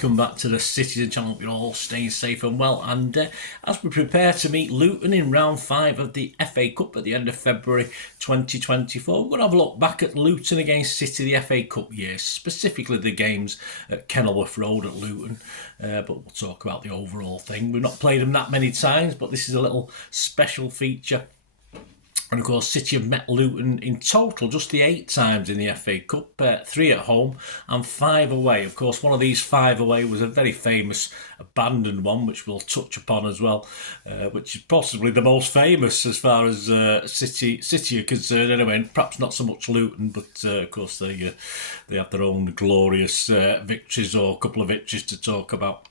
welcome back to the Citytilidie channel. You're all staying safe and well, and as we prepare to meet Luton in round 5 of the FA Cup at the end of February 2024, we're going to have a look back at Luton against City, the FA Cup year, specifically the games at Kenilworth Road at Luton, but we'll talk about the overall thing. We've not played them that many times, but this is a little special feature. And of course, City have met Luton in total just the 8 times in the FA Cup, 3 at home and 5 away. Of course, one of these 5 away was a very famous abandoned one, which we'll touch upon as well, which is possibly the most famous as far as City are concerned. Anyway, and perhaps not so much Luton, but of course they have their own glorious victories, or a couple of victories to talk about.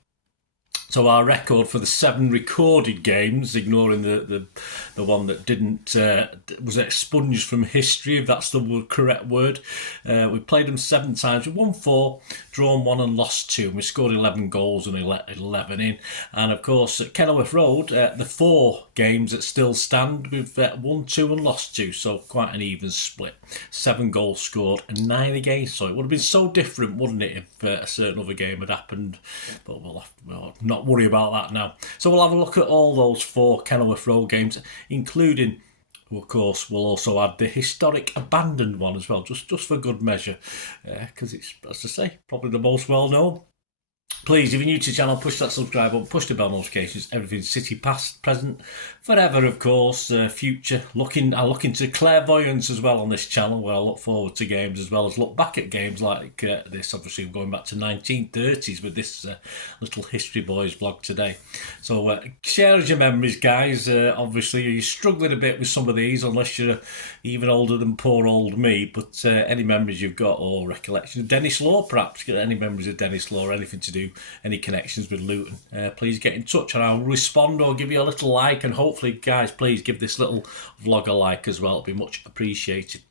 So our record for the 7 recorded games, ignoring the one that didn't was expunged from history, if that's the correct word. We played them 7 times. We won 4, drawn 1 and lost 2. We scored 11 goals and 11 in. And of course at Kenilworth Road, the 4 games that still stand, we've won 2 and lost 2. So quite an even split. 7 goals scored and 9 against. So it would have been so different, wouldn't it, if a certain other game had happened. But we'll not worry about that now. So we'll have a look at all those 4 Kenilworth Road games, including, of course, we'll also add the historic abandoned one as well, just for good measure, because it's, as I say, probably the most well known. Please, if you're new to the channel, push that subscribe button, push the bell notifications, everything City past, present, forever, of course, future. I look into clairvoyance as well on this channel, where I look forward to games as well as look back at games like this. Obviously, we're going back to 1930s with this little History Boys vlog today. So share your memories, guys. Obviously, you're struggling a bit with some of these, unless you're even older than poor old me. But any memories you've got, or recollections, Dennis Law, perhaps, any memories of Dennis Law, or anything to do, any connections with Luton, please get in touch and I'll respond or give you a little like, and hopefully, guys, please give this little vlog a like as well. It'll be much appreciated.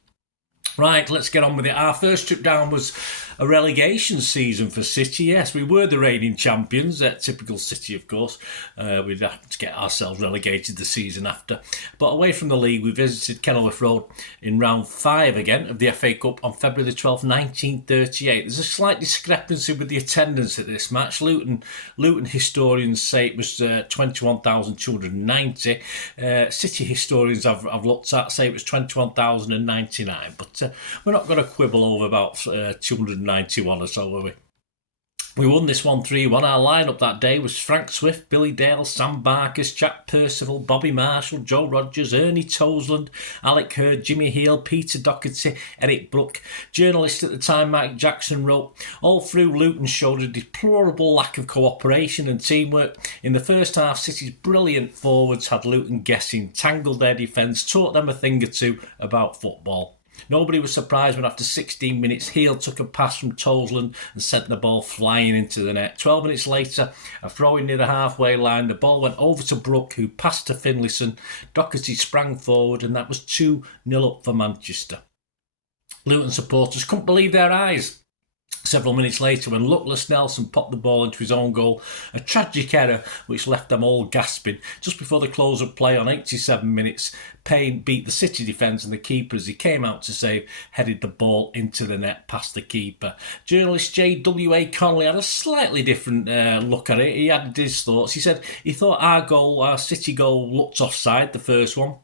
Right, let's get on with it. Our first trip down was a relegation season for City. Yes, we were the reigning champions, typical City, of course. We'd have to get ourselves relegated the season after. But away from the league, we visited Kenilworth Road in round 5 again of the FA Cup on February the 12th, 1938. There's a slight discrepancy with the attendance at this match. Luton historians say it was 21,290. City historians I've looked at say it was 21,099. But we're not going to quibble over about 291 or so, are we? We won this one 3-1. Our lineup that day was Frank Swift, Billy Dale, Sam Barkers, Jack Percival, Bobby Marshall, Joe Rogers, Ernie Toseland, Alec Hurd, Jimmy Heel, Peter Doherty, Eric Brook. Journalist at the time, Mike Jackson, wrote, all through Luton showed a deplorable lack of cooperation and teamwork. In the first half, City's brilliant forwards had Luton guessing, tangled their defence, taught them a thing or two about football. Nobody was surprised when after 16 minutes Heel took a pass from Toseland and sent the ball flying into the net. 12 minutes later, a throw-in near the halfway line, the ball went over to Brook, who passed to Finlayson. Doherty sprang forward and that was 2-0 up for Manchester. Luton supporters couldn't believe their eyes. Several minutes later, when luckless Nelson popped the ball into his own goal, a tragic error which left them all gasping. Just before the close of play on 87 minutes, Payne beat the City defence, and the keeper, as he came out to save, headed the ball into the net past the keeper. Journalist J.W.A. Connolly had a slightly different look at it. He added his thoughts. He said he thought our City goal looked offside, the first one.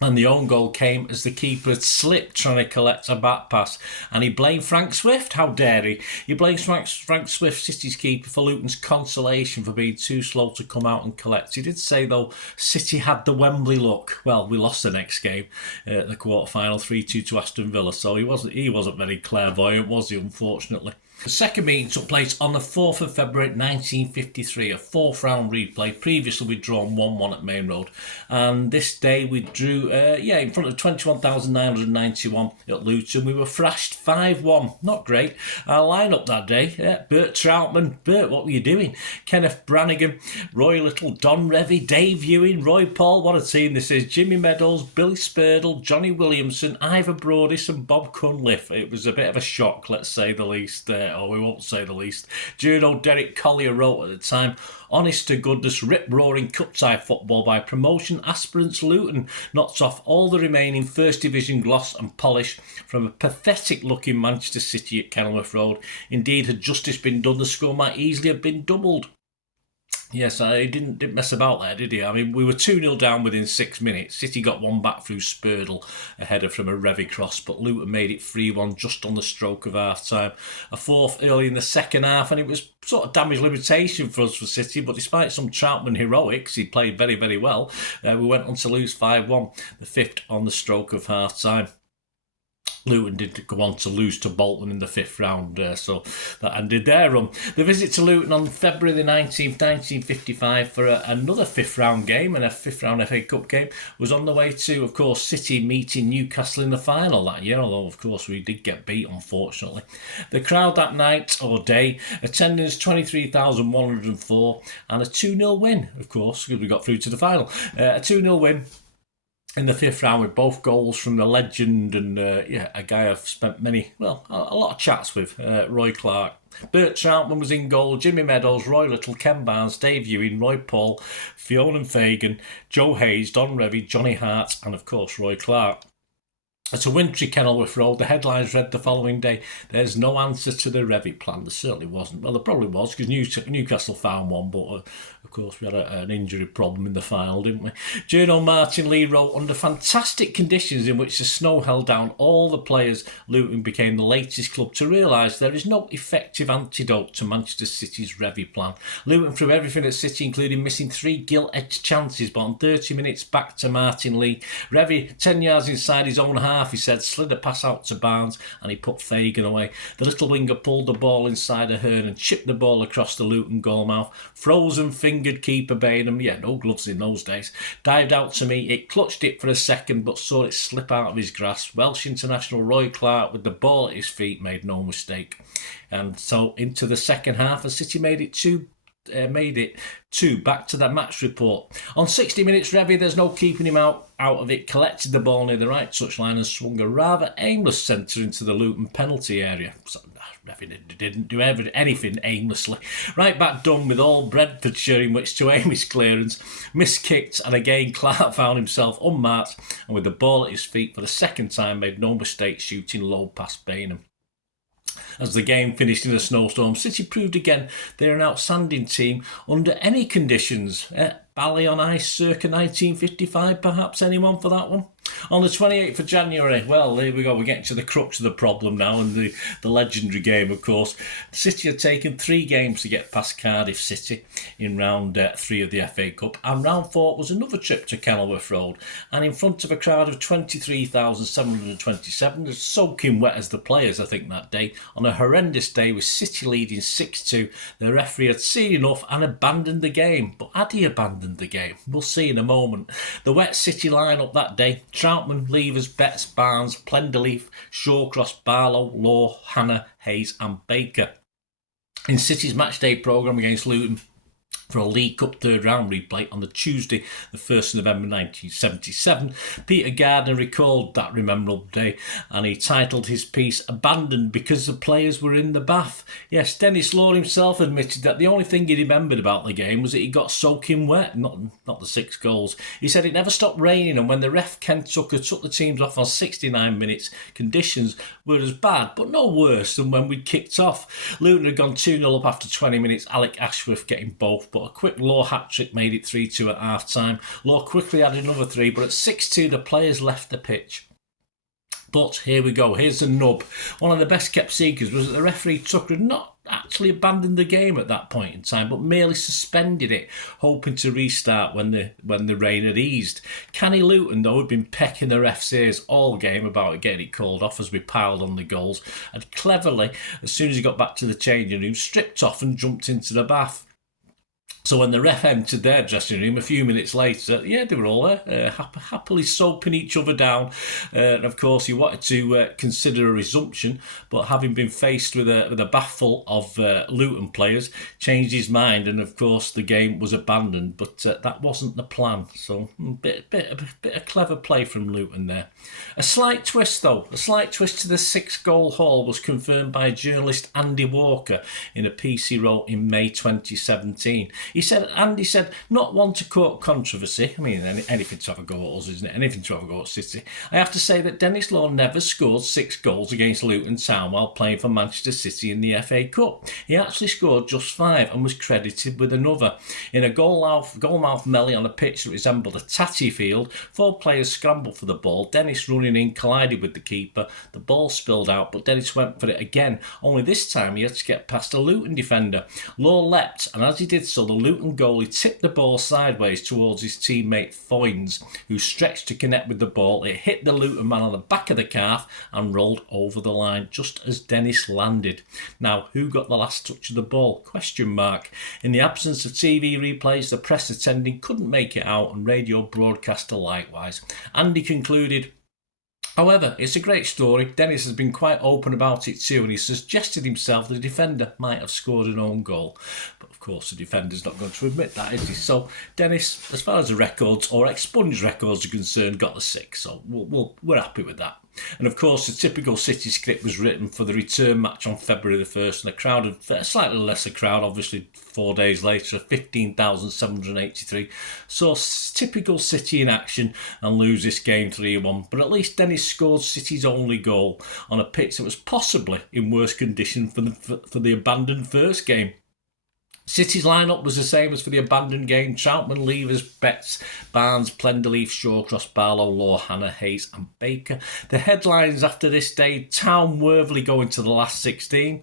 And the own goal came as the keeper had slipped trying to collect a back pass. And he blamed Frank Swift. How dare he? He blames Frank Swift, City's keeper, for Luton's consolation for being too slow to come out and collect. He did say, though, City had the Wembley look. Well, we lost the next game, the quarter-final, 3-2 to Aston Villa. So he wasn't very clairvoyant, was he, unfortunately? The second meeting took place on the 4th of February 1953, a 4th round replay. Previously we'd drawn 1-1 at Main Road, and this day we drew in front of 21,991 at Luton. We were thrashed 5-1, not great. Our line-up that day, Bert Troutman. Bert, what were you doing? Kenneth Brannigan, Roy Little, Don Revie, Dave Ewing, Roy Paul, what a team this is, Jimmy Meadows, Billy Spurdle, Johnny Williamson, Ivor Brodis and Bob Cunliffe. It was a bit of a shock, let's say the least. or we won't say the least. Journo Derek Collier wrote at the time, honest to goodness rip-roaring cup-tie football by promotion aspirants Luton knocked off all the remaining First Division gloss and polish from a pathetic-looking Manchester City at Kenilworth Road. Indeed, had justice been done, the score might easily have been doubled. Yes, he didn't mess about there, did he? I mean, we were 2-0 down within 6 minutes. City got one back through Spurdle, a header from a Revy cross, but Luton made it 3-1 just on the stroke of half-time. A fourth early in the second half, and it was sort of damage limitation for us for City, but despite some Troutman heroics, he played very, very well. We went on to lose 5-1, the fifth on the stroke of half-time. Luton did go on to lose to Bolton in the fifth round, so that ended their run. The visit to Luton on February the 19th, 1955 for another fifth round game, and a fifth round FA Cup game, was on the way to, of course, City meeting Newcastle in the final that year, although of course we did get beat, unfortunately. The crowd that night or day, attendance 23,104, and a 2-0 win, of course, because we got through to the final. A 2-0 win in the fifth round with both goals from the legend and a guy I've spent a lot of chats with, Roy Clark. Bert Troutman was in goal, Jimmy Meadows, Roy Little, Ken Barnes, Dave Ewing, Roy Paul, Fiona Fagan, Joe Hayes, Don Revy, Johnny Hart and of course Roy Clark. At a wintry Kenilworth Road, the headlines read the following day, there's no answer to the Revy plan. There certainly wasn't. Well, there probably was, because Newcastle found one, but of course we had an injury problem in the final, didn't we? Journal Martin Lee wrote, under fantastic conditions in which the snow held down all the players, Luton became the latest club to realise there is no effective antidote to Manchester City's Revy plan. Luton threw everything at City, including missing 3 gilt-edged chances, but on 30 minutes back to Martin Lee, Revy, 10 yards inside his own half, he said, slid a pass out to Barnes and he put Fagan away. The little winger pulled the ball inside a hurn and chipped the ball across the Luton goalmouth. Frozen-fingered keeper Bainham, no gloves in those days, dived out to meet it, clutched it for a second but saw it slip out of his grasp. Welsh international Roy Clark, with the ball at his feet, made no mistake. And so into the second half, and City made it 2 back to the match report. On 60 minutes, Revy, there's no keeping him out of it, collected the ball near the right touchline and swung a rather aimless centre into the Luton penalty area. So, Revy didn't do anything aimlessly. Right back done with all Bedfordshire in which to aim his clearance. Miskicked, and again Clark found himself unmarked and with the ball at his feet for the second time made no mistake shooting low past Bainham. As the game finished in a snowstorm, City proved again they're an outstanding team under any conditions. Bally on ice circa 1955, perhaps? Anyone for that one? On the 28th of January, well, here we go, we're getting to the crux of the problem now, and the legendary game, of course. City had taken 3 games to get past Cardiff City in round 3 of the FA Cup, and round 4 was another trip to Kenilworth Road, and in front of a crowd of 23,727, as soaking wet as the players, I think, that day, on a horrendous day with City leading 6-2, the referee had seen enough and abandoned the game. But had he abandoned the game? We'll see in a moment. The wet City line-up that day: Troutman, Levers, Betts, Barnes, Plenderleaf, Shawcross, Barlow, Law, Hannah, Hayes and Baker. In City's matchday programme against Luton for a League Cup third round replay on the Tuesday, the 1st of November 1977, Peter Gardner recalled that memorable day, and he titled his piece "Abandoned Because the Players Were in the Bath." Yes, Dennis Law himself admitted that the only thing he remembered about the game was that he got soaking wet, not the 6 goals. He said it never stopped raining, and when the ref Ken Tucker took the teams off on 69 minutes, conditions were as bad, but no worse than when we'd kicked off. Luton had gone 2-0 up after 20 minutes, Alec Ashworth getting both, but a quick Law hat-trick made it 3-2 at half-time. Law quickly added another 3, but at 6-2 the players left the pitch. But here we go, here's the nub. One of the best kept secrets was that the referee Tucker had not actually abandoned the game at that point in time, but merely suspended it, hoping to restart when the rain had eased. Canny Luton, though, had been pecking the ref's ears all game about getting it called off as we piled on the goals, and cleverly, as soon as he got back to the changing room, stripped off and jumped into the bath. So when the ref entered their dressing room a few minutes later, yeah, they were all there, happily soaping each other down. And of course, he wanted to consider a resumption, but having been faced with a bath full of Luton players, changed his mind, and of course the game was abandoned. But that wasn't the plan. So a bit of clever play from Luton there. A slight twist to the 6-goal haul was confirmed by journalist Andy Walker in a piece he wrote in May 2017. Andy said, not one to court controversy. I mean, anything to have a go at us, isn't it? Anything to have a go at City. I have to say that Dennis Law never scored 6 goals against Luton Town while playing for Manchester City in the FA Cup. He actually scored just 5 and was credited with another. In a goalmouth melee on a pitch that resembled a tatty field, 4 players scrambled for the ball. Dennis running in collided with the keeper. The ball spilled out, but Dennis went for it again. Only this time he had to get past a Luton defender. Law leapt, and as he did so, the Luton goalie tipped the ball sideways towards his teammate Foynes, who stretched to connect with the ball. It hit the Luton man on the back of the calf and rolled over the line just as Dennis landed. Now, who got the last touch of the ball? Question mark. In the absence of TV replays, the press attending couldn't make it out, and radio broadcaster likewise. Andy concluded, however, it's a great story. Dennis has been quite open about it too, and he suggested himself the defender might have scored an own goal. But of course, the defender's not going to admit that, is he? So Dennis, as far as the records or expunged records are concerned, got the 6. So we're happy with that. And of course, the typical City script was written for the return match on February the 1st, and a slightly lesser crowd, obviously 4 days later, 15,783. So typical City in action and lose this game 3-1. But at least Dennis scored City's only goal on a pitch that was possibly in worse condition for the abandoned first game. City's lineup was the same as for the abandoned game. Troutman, Levers, Betts, Barnes, Plenderleaf, Shawcross, Barlow, Law, Hannah, Hayes and Baker. The headlines after this day: Town worthily going to the last 16.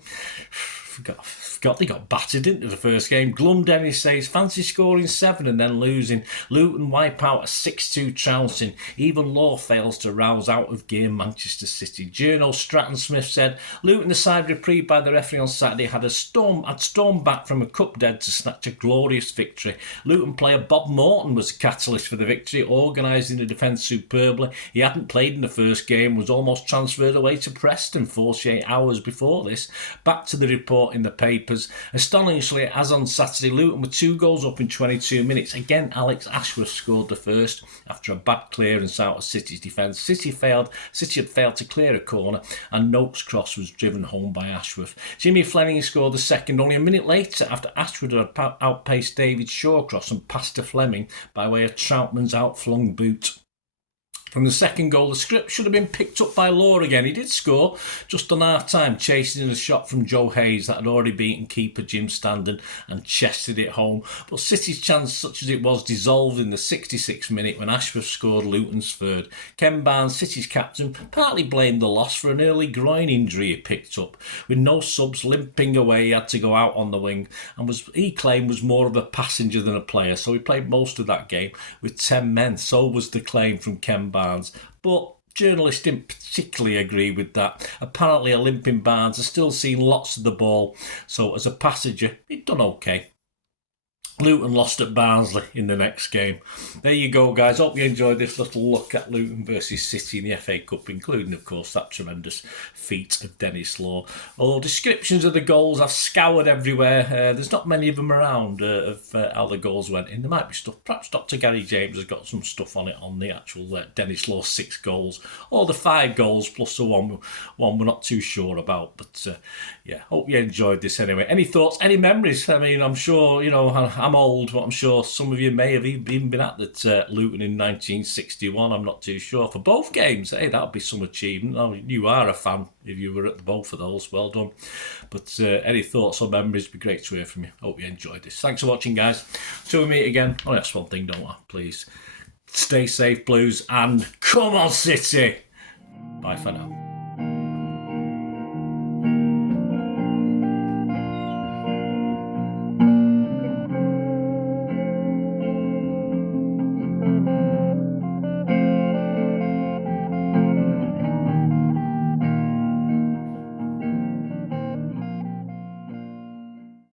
Forgot they got battered, didn't they, the first game? Glum Dennis says, fancy scoring 7 and then losing. Luton wipe out a 6-2 trouncing. Even Law fails to rouse out of gear Manchester City. Journo Stratton Smith said, Luton, the side reprieved by the referee on Saturday, had stormed back from a cup dead to snatch a glorious victory. Luton player Bob Morton was a catalyst for the victory, organising the defence superbly. He hadn't played in the first game, was almost transferred away to Preston 48 hours before this. Back to the report in the paper. Astonishingly, as on Saturday, Luton were 2 goals up in 22 minutes. Again, Alex Ashworth scored the first after a bad clearance out of City's defence. City had failed to clear a corner, and Noakes' cross was driven home by Ashworth. Jimmy Fleming scored the second only a minute later after Ashworth had outpaced David Shawcross and passed to Fleming by way of Troutman's outflung boot. From the second goal, the script should have been picked up by Law again. He did score just on half-time, chasing a shot from Joe Hayes that had already beaten keeper Jim Standen and chested it home. But City's chance, such as it was, dissolved in the 66th minute when Ashworth scored Luton's third. Ken Barnes, City's captain, partly blamed the loss for an early groin injury he picked up. With no subs, limping away, he had to go out on the wing and he claimed was more of a passenger than a player. So he played most of that game with 10 men. So was the claim from Ken Barnes. But journalists didn't particularly agree with that. Apparently a limping Barnes has still seen lots of the ball, so as a passenger he'd done okay. Luton lost at Barnsley in the next game. There you go, guys. Hope you enjoyed this little look at Luton versus City in the FA Cup, including, of course, that tremendous feat of Dennis Law. Although descriptions of the goals I've scoured everywhere, there's not many of them around of how the goals went in. There might be stuff. Perhaps Dr. Gary James has got some stuff on it on the actual Dennis Law 6 goals, or the 5 goals plus the one we're not too sure about. But yeah, hope you enjoyed this anyway. Any thoughts? Any memories? I mean, I'm sure I'm old, but I'm sure some of you may have even been at that Luton in 1961. I'm not too sure. For both games, hey, that would be some achievement. Oh, you are a fan if you were at both of those. Well done. But any thoughts or memories, would be great to hear from you. Hope you enjoyed this. Thanks for watching, guys. Till we meet again. Oh, that's one thing, don't I? Please stay safe, Blues, and come on, City. Bye for now.